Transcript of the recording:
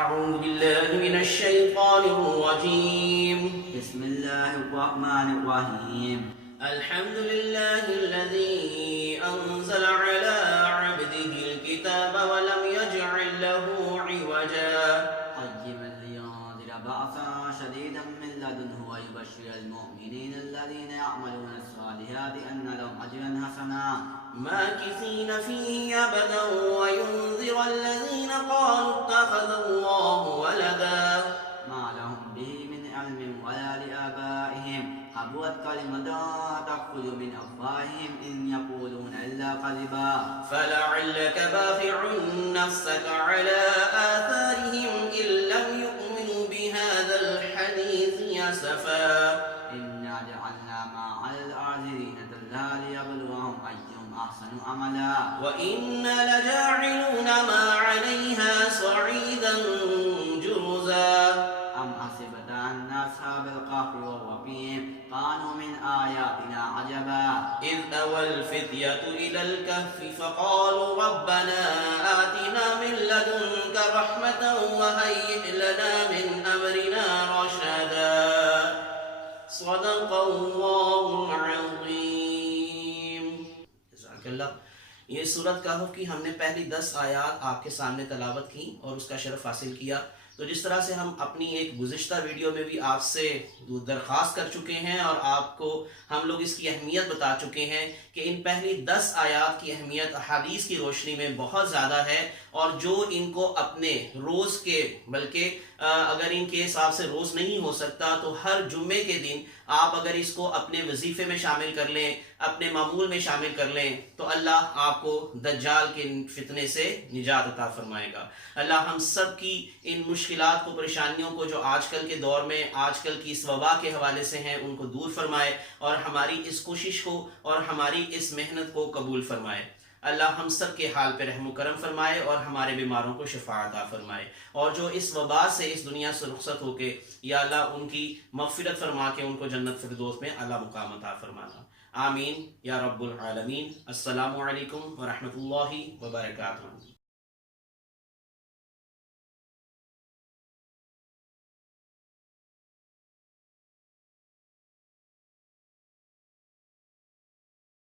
أعوذ بالله من الشيطان الرجيم. بسم الله الرحمن الرحيم. الحمد لله الذي أنزل على عبده الكتاب ولم يجعل له عوجا. قيما لينذر بأسا شديدا من لدنه ويبشر المؤمنين الذين يعملون الصالحات أن لهم أجرا حسنا ماكثين فيه أبدا وينذر الذين قالوا اتخذ الله ولدا. ما لهم به من علم ولا لآبائهم كبرت كلمة تخرج من أفواههم إن يقولون إلا كذبا فلعلك باخع نفسك على آثارهم إن لم يؤمنوا بهذا الحديث أسفا. إنا جعلنا ما على الأرض زينة لها ليبلوهم أيهم أحسن عملا وإنا لجاعلون ما عليها صعيدا جرزا. أم حسبت أن أصحاب الكهف والرقيم كانوا من آياتنا عجبا إذ أوى الفتية إلى الكهف فقالوا ربنا آتنا من لدنك رحمة وهيئ لنا من أمرنا رشدا. صدق الله العظيم. جزاک اللہ. یہ سورۃ کہف کی ہم نے پہلی 10 آیات آپ کے سامنے تلاوت کی اور اس کا شرف حاصل کیا. تو جس طرح سے ہم اپنی ایک گزشتہ ویڈیو میں بھی آپ سے درخواست کر چکے ہیں اور آپ کو ہم لوگ اس کی اہمیت بتا چکے ہیں کہ ان پہلی 10 آیات کی اہمیت احادیث کی روشنی میں بہت زیادہ ہے، اور جو ان کو اپنے روز کے بلکہ اگر ان کے حساب سے روز نہیں ہو سکتا تو ہر جمعے کے دن آپ اگر اس کو اپنے وظیفے میں شامل کر لیں، اپنے معمول میں شامل کر لیں تو اللہ آپ کو دجال کے فتنے سے نجات عطا فرمائے گا. اللہ ہم سب کی ان مشکلات کو، پریشانیوں کو جو آج کل کے دور میں آج کل کی اس وبا کے حوالے سے ہیں ان کو دور فرمائے، اور ہماری اس کوشش کو اور ہماری اس محنت کو قبول فرمائے. اللہ ہم سب کے حال پہ رحم و کرم فرمائے اور ہمارے بیماروں کو شفا عطا فرمائے، اور جو اس وبا سے اس دنیا سے رخصت ہو کے یا اللہ ان کی مغفرت فرما کے ان کو جنت فردوس میں اعلیٰ مقام عطا فرمانا. آمین یا رب العالمین. السلام علیکم ورحمۃ اللہ وبرکاتہ.